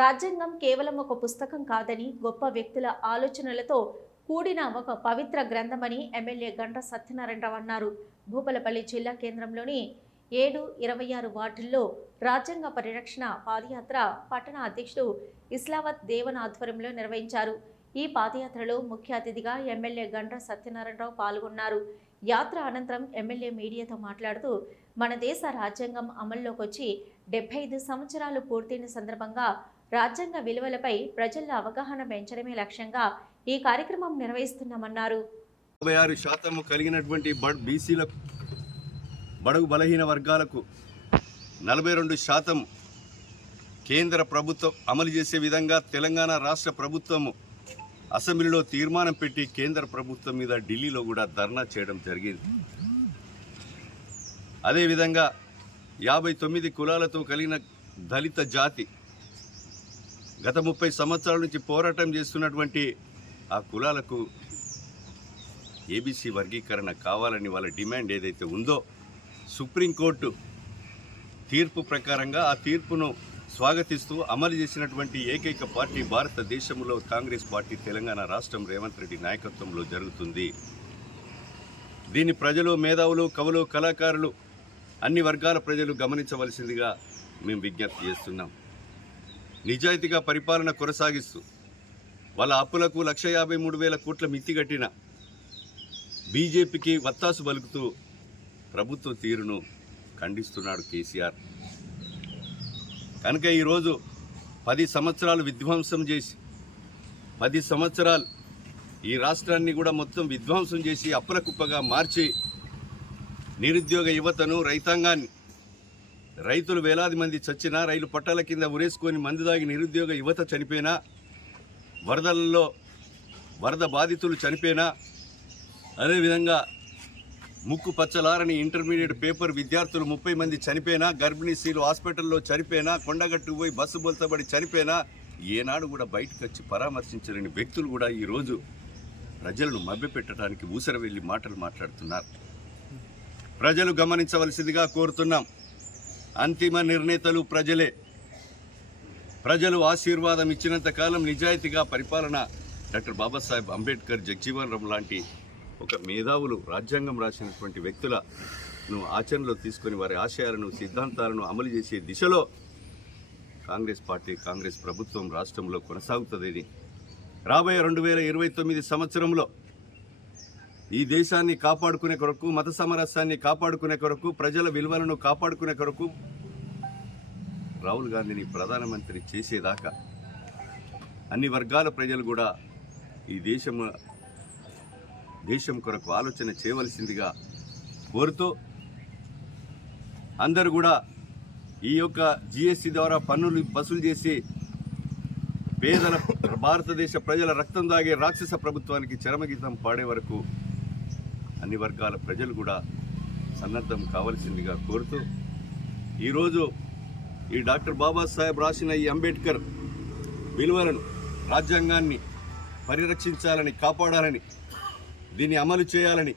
రాజ్యాంగం కేవలం ఒక పుస్తకం కాదని, గొప్ప వ్యక్తుల ఆలోచనలతో కూడిన ఒక పవిత్ర గ్రంథమని ఎమ్మెల్యే గండ్ర సత్యనారాయణరావు అన్నారు. భూపాలపల్లి జిల్లా కేంద్రంలోని 7-26 వార్డుల్లో రాజ్యాంగ పరిరక్షణ పాదయాత్ర పట్టణ అధ్యక్షుడు ఇస్లావత్ దేవన్ ఆధ్వర్యంలో నిర్వహించారు. ఈ పాదయాత్రలో ముఖ్య అతిథిగా ఎమ్మెల్యే గండ్ర సత్యనారాయణరావు పాల్గొన్నారు. యాత్ర అనంతరం ఎమ్మెల్యే మీడియాతో మాట్లాడుతూ, మన దేశ రాజ్యాంగం అమల్లోకి వచ్చి 75 సంవత్సరాలు పూర్తయిన సందర్భంగా రాజ్యాంగ విలువలపై ప్రజల్లో అవగాహన పెంచడమే లక్ష్యంగా ఈ కార్యక్రమం నిర్వహిస్తున్నామన్నారు. 56% కలిగినటువంటి బీసీల బడుగు బలహీన వర్గాలకు 42% కేంద్ర ప్రభుత్వం అమలు చేసే విధంగా తెలంగాణ రాష్ట్ర ప్రభుత్వం అసెంబ్లీలో తీర్మానం పెట్టి కేంద్ర ప్రభుత్వం మీద ఢిల్లీలో కూడా ధర్నా చేయడం జరిగింది. అదేవిధంగా 59 కులాలతో కలిగిన దళిత జాతి గత 30 సంవత్సరాల నుంచి పోరాటం చేస్తున్నటువంటి ఆ కులాలకు ఏబీసీ వర్గీకరణ కావాలని వాళ్ళ డిమాండ్ ఏదైతే ఉందో, సుప్రీంకోర్టు తీర్పు ప్రకారంగా ఆ తీర్పును స్వాగతిస్తూ అమలు చేసినటువంటి ఏకైక పార్టీ భారతదేశంలో కాంగ్రెస్ పార్టీ తెలంగాణ రాష్ట్రం రేవంత్ రెడ్డి నాయకత్వంలో జరుగుతుంది. దీన్ని ప్రజలు, మేధావులు, కవులు, కళాకారులు, అన్ని వర్గాల ప్రజలు గమనించవలసిందిగా మేము విజ్ఞప్తి చేస్తున్నాం. నిజాయితీగా పరిపాలన కొనసాగిస్తూ వాళ్ళ అప్పులకు 1,53,000 కోట్ల మిత్తి కట్టిన బీజేపీకి వత్తాసు పలుకుతూ ప్రభుత్వ తీరును ఖండిస్తున్నాడు కేసీఆర్. కనుక ఈరోజు 10 సంవత్సరాలు విధ్వంసం చేసి 10 సంవత్సరాలు ఈ రాష్ట్రాన్ని కూడా మొత్తం విధ్వంసం చేసి అప్పుల కుప్పగా మార్చి నిరుద్యోగ యువతను, రైతాంగాన్ని, రైతులు వేలాది మంది చచ్చినా, రైలు పట్టాల కింద ఉరేసుకొని మందు దాగి నిరుద్యోగ యువత చనిపోయినా, వరదలలో వరద బాధితులు చనిపోయినా, అదేవిధంగా ముక్కు పచ్చలారని ఇంటర్మీడియట్ పేపర్ విద్యార్థులు 30 మంది చనిపోయినా, గర్భిణీ స్త్రీలు హాస్పిటల్లో చనిపోయినా, కొండగట్టు పోయి బస్సు బొల్తబడి చనిపోయినా, ఏనాడు కూడా బయటకు వచ్చి పరామర్శించలేని వ్యక్తులు కూడా ఈరోజు ప్రజలను మభ్యపెట్టడానికి ఊసర వెళ్ళి మాటలు మాట్లాడుతున్నారు. ప్రజలు గమనించవలసిందిగా కోరుతున్నాం. అంతిమ నిర్ణేతలు ప్రజలే. ప్రజలు ఆశీర్వాదం ఇచ్చినంత కాలం నిజాయితీగా పరిపాలన డాక్టర్ బాబాసాహెబ్ అంబేద్కర్, జగ్జీవన్ రామ్ లాంటి ఒక మేధావులు రాజ్యాంగం రాసినటువంటి వ్యక్తులను ఆచరణలో తీసుకొని వారి ఆశయాలను, సిద్ధాంతాలను అమలు చేసే దిశలో కాంగ్రెస్ పార్టీ, కాంగ్రెస్ ప్రభుత్వం రాష్ట్రంలో కొనసాగుతుందని, రాబోయే 2029 సంవత్సరంలో ఈ దేశాన్ని కాపాడుకునే కొరకు, మత సామరస్యాన్ని కాపాడుకునే కొరకు, ప్రజల విలువలను కాపాడుకునే కొరకు రాహుల్ గాంధీని ప్రధానమంత్రి చేసేదాకా అన్ని వర్గాల ప్రజలు కూడా ఈ దేశం కొరకు ఆలోచన చేయవలసిందిగా కోరుతూ, అందరూ కూడా ఈ యొక్క జిఎస్టీ ద్వారా పన్నులు వసూలు చేసి పేదల భారతదేశ ప్రజల రక్తం దాగే రాక్షస ప్రభుత్వానికి చరమగీతం పాడే వరకు అన్ని వర్గాల ప్రజలు కూడా సన్నద్ధం కావాల్సిందిగా కోరుతూ, ఈరోజు ఈ డాక్టర్ బాబాసాహెబ్ రాసిన ఈ అంబేద్కర్ విలువలను, రాజ్యాంగాన్ని పరిరక్షించాలని, కాపాడాలని, దీన్ని అమలు చేయాలని